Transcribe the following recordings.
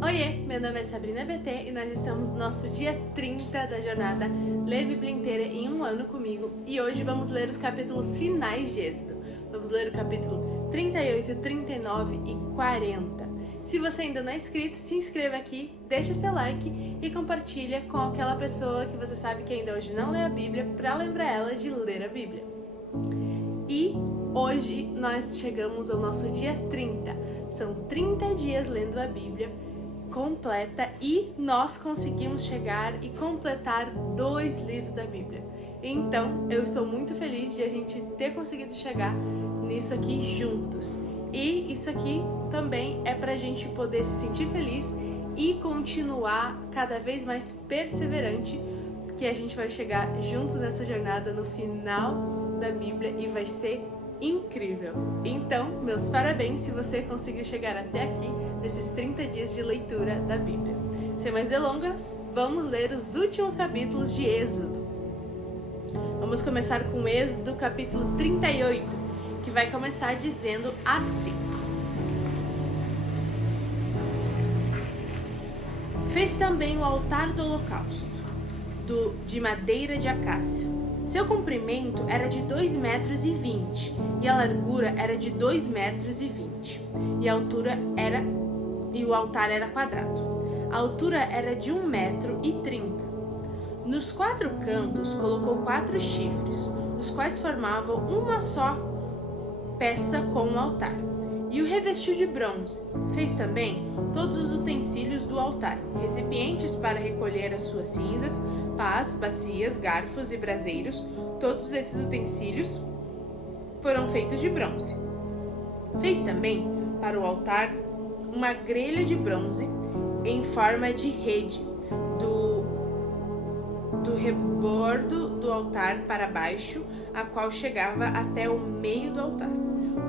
Oiê, meu nome é Sabrina BT e nós estamos no nosso dia 30 da jornada Lê a Bíblia inteira em um ano comigo e hoje vamos ler os capítulos finais de Êxodo. Vamos ler o capítulo 38, 39 e 40. Se você ainda não é inscrito, se inscreva aqui, deixa seu like e compartilha com aquela pessoa que você sabe que ainda hoje não lê a Bíblia para lembrar ela de ler a Bíblia. E hoje nós chegamos ao nosso dia 30. São 30 dias lendo a Bíblia completa e nós conseguimos chegar e completar 2 livros da Bíblia. Então, eu estou muito feliz de a gente ter conseguido chegar nisso aqui juntos. E isso aqui também é pra gente poder se sentir feliz e continuar cada vez mais perseverante, que a gente vai chegar juntos nessa jornada no final da Bíblia e vai ser incrível! Então, meus parabéns se você conseguiu chegar até aqui nesses 30 dias de leitura da Bíblia. Sem mais delongas, vamos ler os últimos capítulos de Êxodo. Vamos começar com Êxodo capítulo 38, que vai começar dizendo assim: Fez também o altar do holocausto, de madeira de acácia. Seu comprimento era de 2,20 metros e a largura era de 2,20 metros e a altura e o altar era quadrado. A altura era de 1,30 metro. Nos 4 cantos colocou 4 chifres, os quais formavam uma só peça com o altar, e o revestiu de bronze. Fez também todos os utensílios do altar, recipientes para recolher as suas cinzas, pás, bacias, garfos e braseiros. Todos esses utensílios foram feitos de bronze. Fez também para o altar uma grelha de bronze em forma de rede, do rebordo do altar para baixo, a qual chegava até o meio do altar.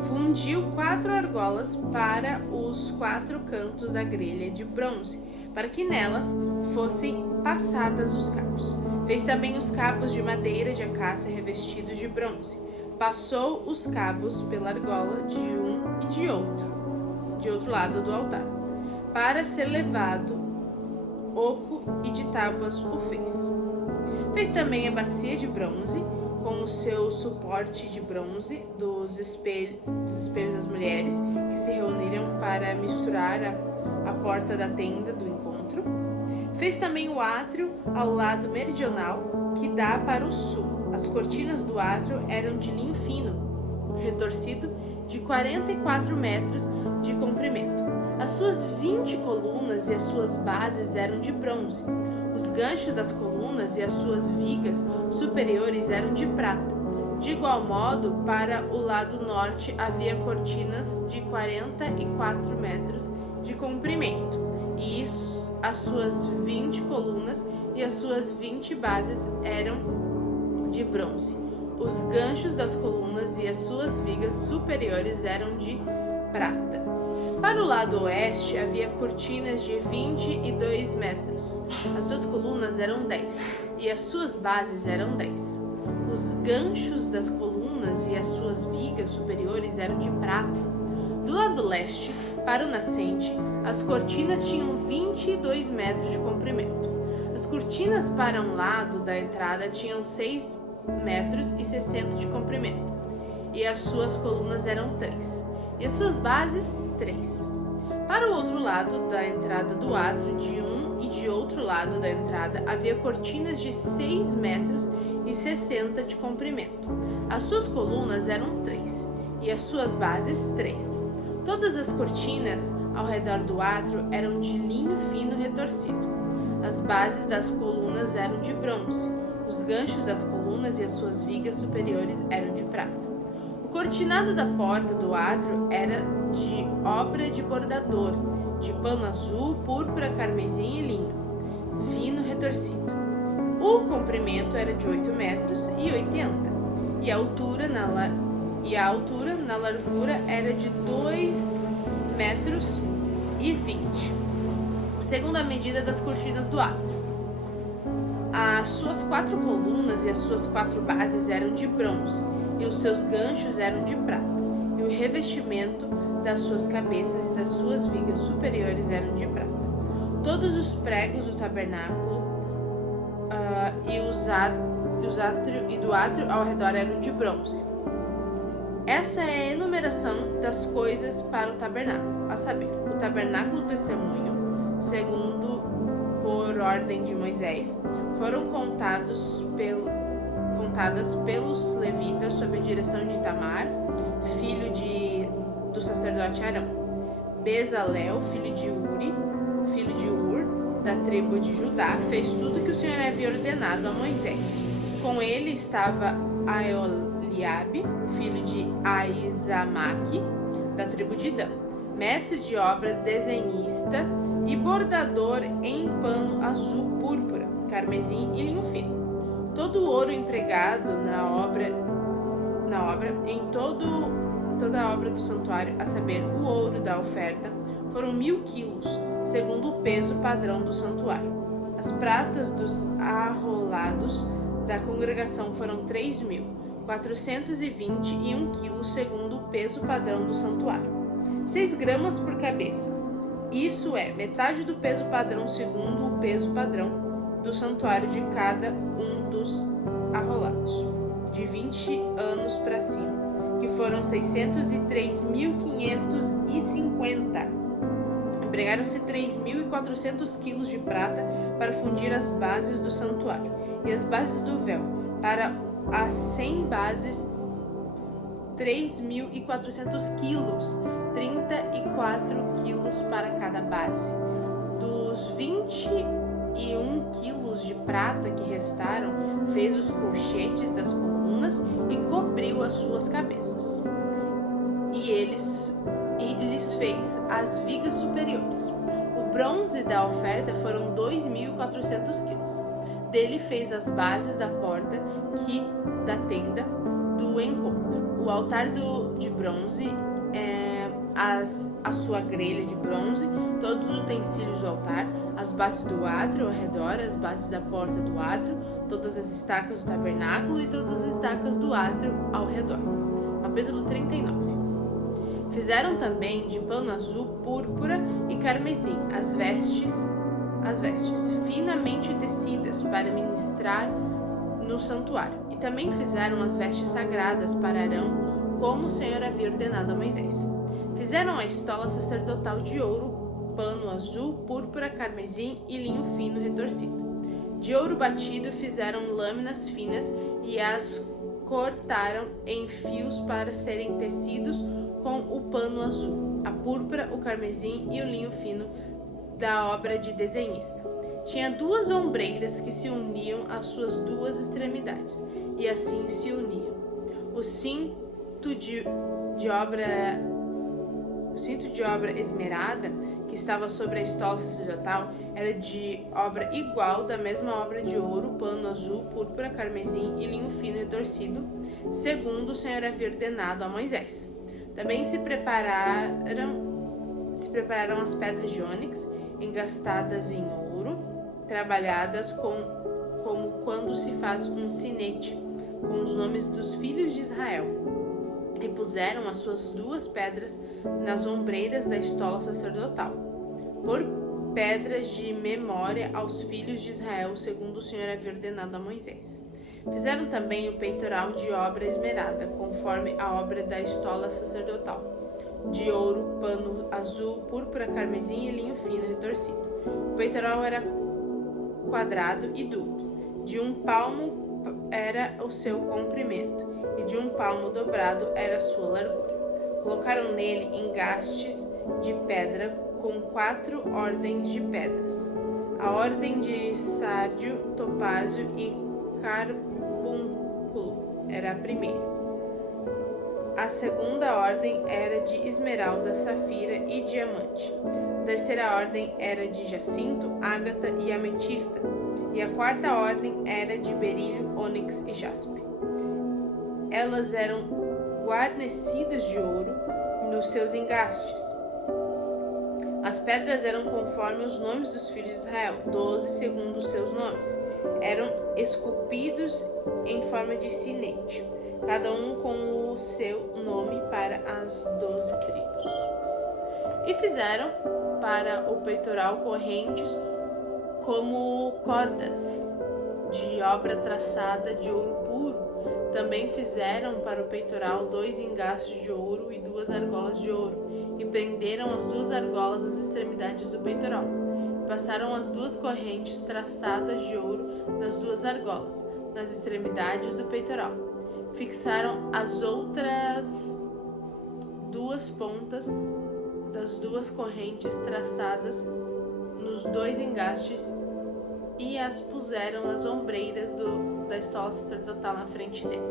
Fundiu 4 argolas para os 4 cantos da grelha de bronze, para que nelas fossem passadas os cabos. Fez também os cabos de madeira de acácia revestidos de bronze. Passou os cabos pela argola de um e de outro lado do altar. Para ser levado, oco e de tábuas o fez. Fez também a bacia de bronze, com o seu suporte de bronze dos espelhos das mulheres que se reuniram para misturar a porta da tenda do encontro. Fez também o átrio ao lado meridional, que dá para o sul. As cortinas do átrio eram de linho fino, retorcido, de 44 metros de comprimento. As suas 20 colunas e as suas bases eram de bronze. Os ganchos das colunas e as suas vigas superiores eram de prata. De igual modo, para o lado norte havia cortinas de 44 metros de comprimento, e as suas 20 colunas e as suas 20 bases eram de bronze. Os ganchos das colunas e as suas vigas superiores eram de prata. Para o lado oeste havia cortinas de 22 metros. As suas colunas eram 10 e as suas bases eram 10. Os ganchos das colunas e as suas vigas superiores eram de prata. Do lado leste, para o nascente, as cortinas tinham 22 metros de comprimento. As cortinas para um lado da entrada tinham 6 metros e 60 de comprimento, e as suas colunas eram 3, e as suas bases 3. Para o outro lado da entrada do átrio, de um e de outro lado da entrada, havia cortinas de 6 metros e 60 de comprimento. As suas colunas eram 3, e as suas bases 3. Todas as cortinas ao redor do átrio eram de linho fino retorcido. As bases das colunas eram de bronze. Os ganchos das colunas e as suas vigas superiores eram de prata. O cortinado da porta do átrio era de obra de bordador, de pano azul, púrpura, carmesim e linho, fino retorcido. O comprimento era de 8 metros e 80, e a altura na largura era de 2 metros e 20, segundo a medida das cortinas do átrio. As suas 4 colunas e as suas 4 bases eram de bronze, e os seus ganchos eram de prata, e o revestimento das suas cabeças e das suas vigas superiores eram de prata. Todos os pregos do tabernáculo e do átrio ao redor eram de bronze. Essa é a enumeração das coisas para o tabernáculo, a saber, o tabernáculo do testemunho, segundo por ordem de Moisés, foram contadas pelos levitas sob a direção de Itamar, filho do sacerdote Arão. Bezalel, filho de Ur, da tribo de Judá, fez tudo que o Senhor havia ordenado a Moisés. Com ele estava Aholiabe, filho de Aizamaque, da tribo de Dan, mestre de obras, desenhista e bordador em pano azul, púrpura, carmesim e linho fino. Todo o ouro empregado na obra em toda a obra do santuário, a saber, o ouro da oferta, foram 1.000 quilos, segundo o peso padrão do santuário. As pratas dos arrolados da congregação foram 3.421 quilos, segundo o peso padrão do santuário. 6 gramas por cabeça. Isso é metade do peso padrão, segundo o peso padrão do santuário de cada um dos arrolados, de 20 anos para cima, que foram 603.550. Empregaram-se 3.400 quilos de prata para fundir as bases do santuário e as bases do véu. Para as 100 bases, 3.400 quilos, 34 quilos para cada base. Dos 21 quilos de prata que restaram, fez os colchetes das colunas e cobriu as suas cabeças. E lhes fez as vigas superiores. O bronze da oferta foram 2.400 quilos. Dele fez as bases da porta da tenda do encontro. O altar de bronze, a sua grelha de bronze, todos os utensílios do altar, as bases do átrio ao redor, as bases da porta do átrio, todas as estacas do tabernáculo e todas as estacas do átrio ao redor. Capítulo 39. Fizeram também de pano azul, púrpura e carmesim as vestes finamente tecidas para ministrar no santuário. E também fizeram as vestes sagradas para Arão, como o Senhor havia ordenado a Moisés. Fizeram a estola sacerdotal de ouro, pano azul, púrpura, carmesim e linho fino retorcido. De ouro batido fizeram lâminas finas e as cortaram em fios para serem tecidos com o pano azul, a púrpura, o carmesim e o linho fino da obra de desenhista. Tinha 2 ombreiras que se uniam às suas 2 extremidades, e assim se uniam. O cinto de obra esmerada, que estava sobre a estola sacerdotal, era de obra igual da mesma obra de ouro, pano azul, púrpura, carmesim e linho fino retorcido, segundo o Senhor havia ordenado a Moisés. Também se prepararam as pedras de ônix, engastadas em ouro, trabalhadas como quando se faz um sinete, com os nomes dos filhos de Israel. E puseram as suas 2 pedras nas ombreiras da estola sacerdotal, por pedras de memória aos filhos de Israel, segundo o Senhor havia ordenado a Moisés. Fizeram também o peitoral de obra esmerada, conforme a obra da estola sacerdotal, de ouro, pano azul, púrpura, carmesim e linho fino retorcido. O peitoral era quadrado e duplo, de 1 palmo era o seu comprimento, e de 1 palmo dobrado era a sua largura. Colocaram nele engastes de pedra com 4 ordens de pedras. A ordem de sárdio, topázio e carbúnculo era a primeira. A segunda ordem era de esmeralda, safira e diamante. A terceira ordem era de jacinto, ágata e ametista. E a quarta ordem era de berílio, ônix e jaspe. Elas eram guarnecidas de ouro nos seus engastes. As pedras eram conforme os nomes dos filhos de Israel, 12 segundo os seus nomes. Eram esculpidos em forma de sinete, cada um com o seu nome para as 12 tribos. E fizeram para o peitoral correntes como cordas de obra traçada de ouro puro. Também fizeram para o peitoral 2 engastes de ouro e 2 argolas de ouro, e prenderam as 2 argolas nas extremidades do peitoral. Passaram as 2 correntes traçadas de ouro nas 2 argolas, nas extremidades do peitoral. Fixaram as outras 2 pontas das 2 correntes traçadas nos 2 engastes e as puseram nas ombreiras da estola sacerdotal na frente dele.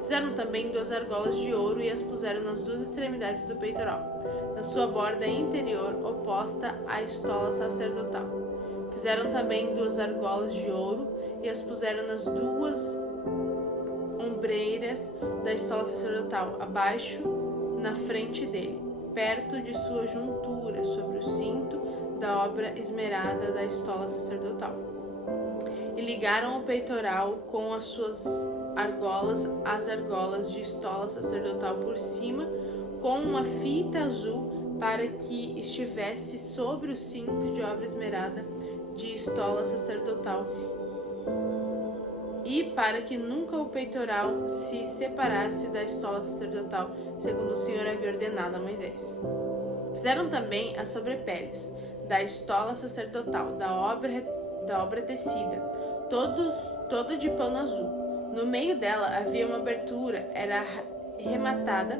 Fizeram também 2 argolas de ouro e as puseram nas 2 extremidades do peitoral, na sua borda interior oposta à estola sacerdotal. Fizeram também 2 argolas de ouro e as puseram nas 2 ombreiras da estola sacerdotal, abaixo, na frente dele, perto de sua juntura, sobre o cinto da obra esmerada da estola sacerdotal. E ligaram o peitoral com as suas argolas, as argolas de estola sacerdotal por cima, com uma fita azul, para que estivesse sobre o cinto de obra esmerada de estola sacerdotal, e para que nunca o peitoral se separasse da estola sacerdotal, segundo o Senhor havia ordenado a Moisés. Fizeram também as sobrepeles da estola sacerdotal, da obra tecida, toda de pano azul. No meio dela havia uma abertura, era rematada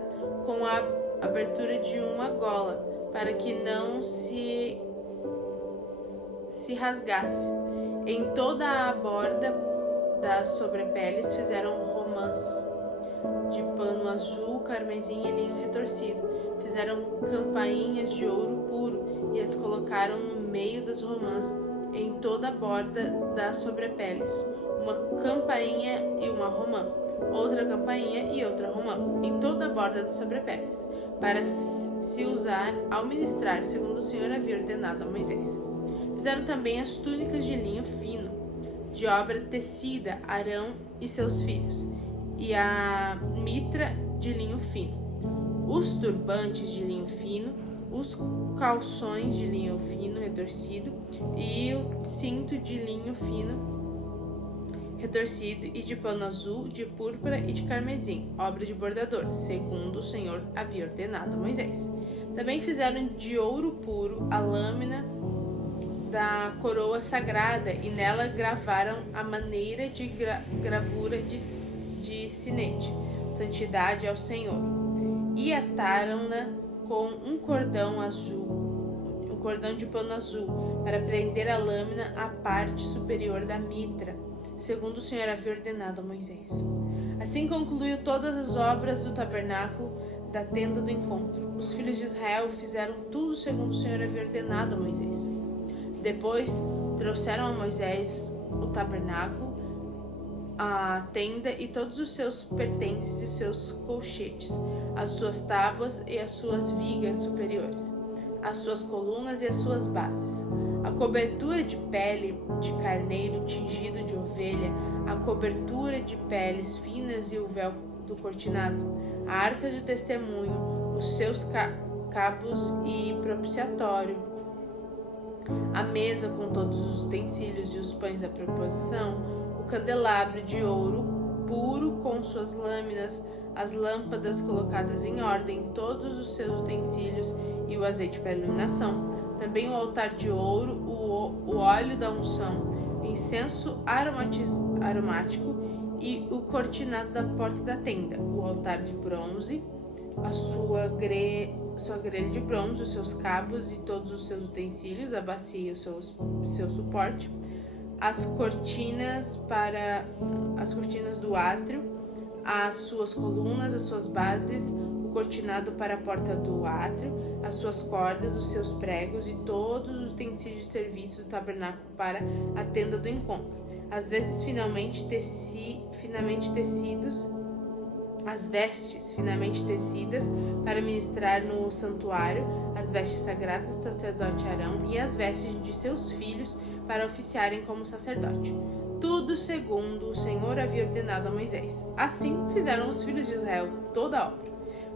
com a abertura de uma gola, para que não se rasgasse. Em toda a borda das sobrepeles fizeram romãs de pano azul, carmesim e linho retorcido. Fizeram campainhas de ouro puro e as colocaram no meio das romãs, em toda a borda das sobrepeles, uma campainha e uma romã, outra campainha e outra romã, em toda a borda das sobrepeles, para se usar ao ministrar, segundo o Senhor havia ordenado a Moisés. Fizeram também as túnicas de linho fino, de obra tecida, Arão e seus filhos, e a mitra de linho fino, os turbantes de linho fino, os calções de linho fino retorcido e o cinto de linho fino retorcido e de pano azul, de púrpura e de carmesim, obra de bordador, segundo o Senhor havia ordenado a Moisés. Também fizeram de ouro puro a lâmina da coroa sagrada e nela gravaram a maneira de gravura de sinete, santidade ao Senhor, e ataram-na com um cordão de pano azul, para prender a lâmina à parte superior da mitra, segundo o Senhor havia ordenado a Moisés. Assim concluiu todas as obras do tabernáculo da tenda do encontro. Os filhos de Israel fizeram tudo segundo o Senhor havia ordenado a Moisés. Depois trouxeram a Moisés o tabernáculo, a tenda e todos os seus pertences e os seus colchetes, as suas tábuas e as suas vigas superiores, as suas colunas e as suas bases, a cobertura de pele de carneiro tingido de ovelha, a cobertura de peles finas e o véu do cortinado, a arca do testemunho, os seus cabos e propiciatório, a mesa com todos os utensílios e os pães da proposição, o candelabro de ouro puro com suas lâminas, as lâmpadas colocadas em ordem, todos os seus utensílios e o azeite para iluminação. Também o altar de ouro, o óleo da unção, incenso aromático e o cortinado da porta da tenda, o altar de bronze, a sua grelha de bronze, os seus cabos e todos os seus utensílios, a bacia e o seu suporte, as cortinas do átrio, as suas colunas, as suas bases, o cortinado para a porta do átrio, as suas cordas, os seus pregos e todos os utensílios de serviço do tabernáculo para a tenda do encontro, as vestes finamente tecidas para ministrar no santuário, as vestes sagradas do sacerdote Arão e as vestes de seus filhos para oficiarem como sacerdote. Tudo segundo o Senhor havia ordenado a Moisés. Assim fizeram os filhos de Israel toda a obra.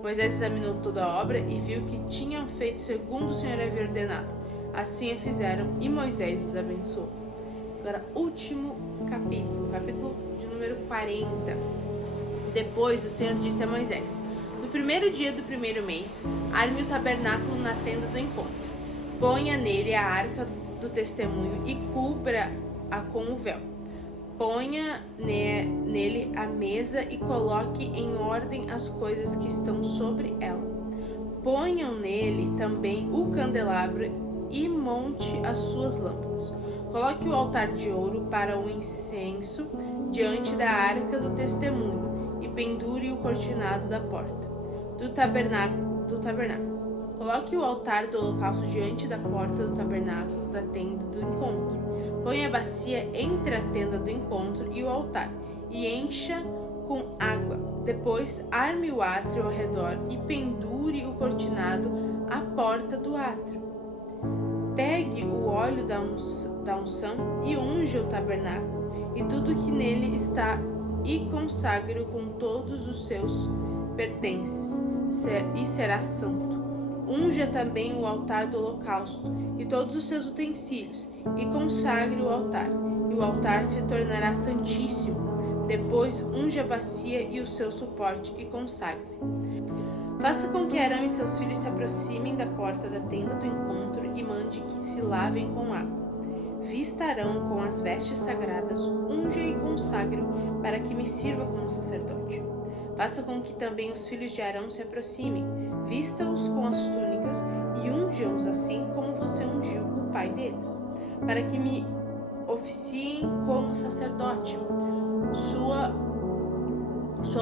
Moisés examinou toda a obra e viu que tinham feito segundo o Senhor havia ordenado. Assim o fizeram e Moisés os abençoou. Agora, último capítulo de número 40. Depois o Senhor disse a Moisés: no primeiro dia do primeiro mês, arme o tabernáculo na tenda do encontro. Ponha nele a arca do testemunho e cubra-a com o véu. Ponha nele a mesa e coloque em ordem as coisas que estão sobre ela. Ponham nele também o candelabro e monte as suas lâmpadas. Coloque o altar de ouro para o incenso diante da arca do testemunho e pendure o cortinado da porta do tabernáculo. Coloque o altar do holocausto diante da porta do tabernáculo da tenda do encontro. Ponha a bacia entre a tenda do encontro e o altar e encha com água. Depois arme o átrio ao redor e pendure o cortinado à porta do átrio. Pegue o óleo da unção e unja o tabernáculo e tudo que nele está e consagre-o com todos os seus pertences e será santo. Unja também o altar do holocausto e todos os seus utensílios e consagre o altar, e o altar se tornará santíssimo. Depois unja a bacia e o seu suporte e consagre. Faça com que Arão e seus filhos se aproximem da porta da tenda do encontro e mande que se lavem com água. Vista Arão com as vestes sagradas, unja e consagre-o para que me sirva como sacerdote. Faça com que também os filhos de Arão se aproximem, vista-os com as túnicas e unja-os assim como você ungiu o pai deles, para que me oficiem como sacerdote. Sua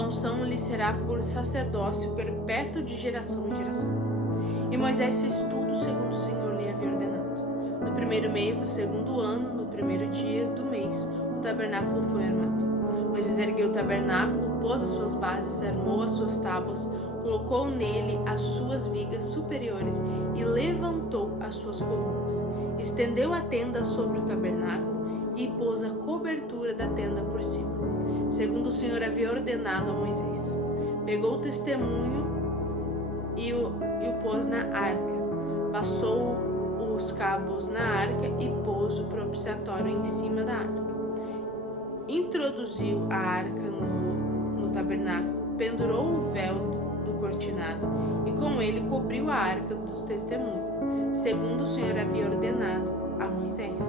unção lhe será por sacerdócio perpétuo de geração em geração. E Moisés fez tudo segundo o Senhor lhe havia ordenado. No primeiro mês do segundo ano, no primeiro dia do mês, o tabernáculo foi armado. Moisés ergueu o tabernáculo, pôs as suas bases, armou as suas tábuas, colocou nele as suas vigas superiores e levantou as suas colunas. Estendeu a tenda sobre o tabernáculo e pôs a cobertura da tenda por cima, segundo o Senhor havia ordenado a Moisés. Pegou o testemunho e o pôs na arca. Passou os cabos na arca e pôs o propiciatório em cima da arca. Introduziu a arca no tabernáculo, pendurou o véu do cortinado e com ele cobriu a arca do testemunho, segundo o Senhor havia ordenado a Moisés.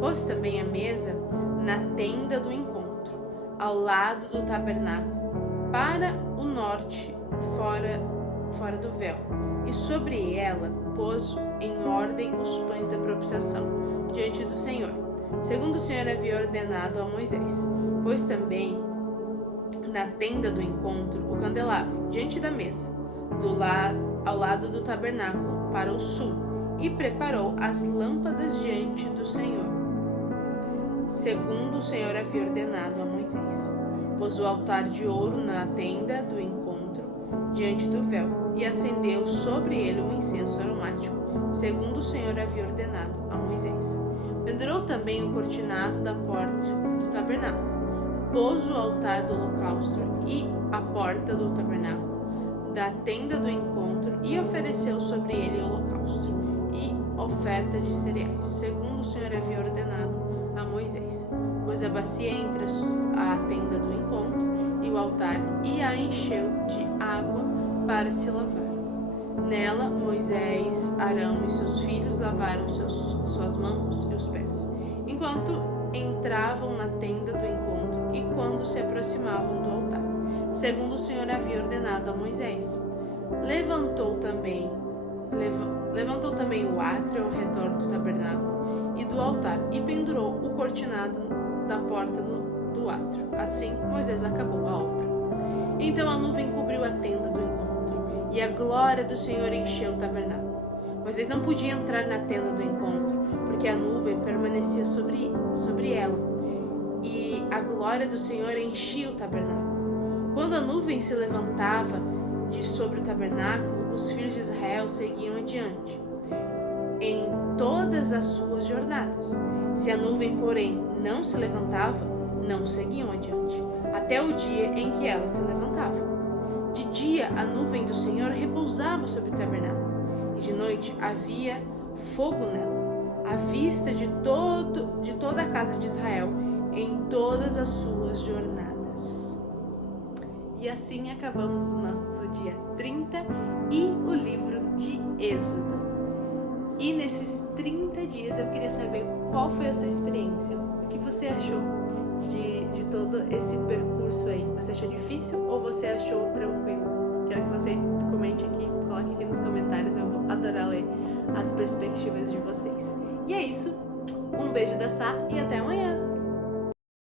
Pôs também a mesa na tenda do encontro, ao lado do tabernáculo, para o norte, fora do véu, e sobre ela pôs em ordem os pães da propiciação, diante do Senhor, segundo o Senhor havia ordenado a Moisés. Pôs também na tenda do encontro o candelabro, diante da mesa, ao lado do tabernáculo, para o sul, e preparou as lâmpadas diante do Senhor, segundo o Senhor havia ordenado a Moisés. Pôs o altar de ouro na tenda do encontro, diante do véu, e acendeu sobre ele um incenso aromático, segundo o Senhor havia ordenado a Moisés. Pendurou também o cortinado da porta do tabernáculo. Pôs o altar do holocausto e a porta do tabernáculo, da tenda do encontro, e ofereceu sobre ele o holocausto e oferta de cereais, segundo o Senhor havia ordenado a Moisés. Pôs a bacia entre a tenda do encontro e o altar e a encheu de água para se lavar. Nela, Moisés, Arão e seus filhos lavaram suas mãos e os pés, enquanto entravam na tenda do encontro e quando se aproximavam do altar, segundo o Senhor havia ordenado a Moisés. Levantou também o átrio ao redor do tabernáculo e do altar e pendurou o cortinado da porta do átrio. Assim, Moisés acabou a obra. Então a nuvem cobriu a tenda do encontro e a glória do Senhor encheu o tabernáculo. Moisés não podia entrar na tenda do encontro, porque a nuvem permanecia sobre ela, e a glória do Senhor enchia o tabernáculo. Quando a nuvem se levantava de sobre o tabernáculo, os filhos de Israel seguiam adiante, em todas as suas jornadas. Se a nuvem, porém, não se levantava, não seguiam adiante, até o dia em que ela se levantava. De dia, a nuvem do Senhor repousava sobre o tabernáculo, e de noite havia fogo nela. à vista de toda a casa de Israel em todas as suas jornadas. E assim acabamos o nosso dia 30 e o livro de Êxodo. E nesses 30 dias eu queria saber qual foi a sua experiência, o que você achou de todo esse percurso aí. Você achou difícil ou você achou tranquilo? Quero que você comente aqui, coloque aqui nos comentários, eu vou adorar ler as perspectivas de vocês. E é isso, um beijo da Sá e até amanhã!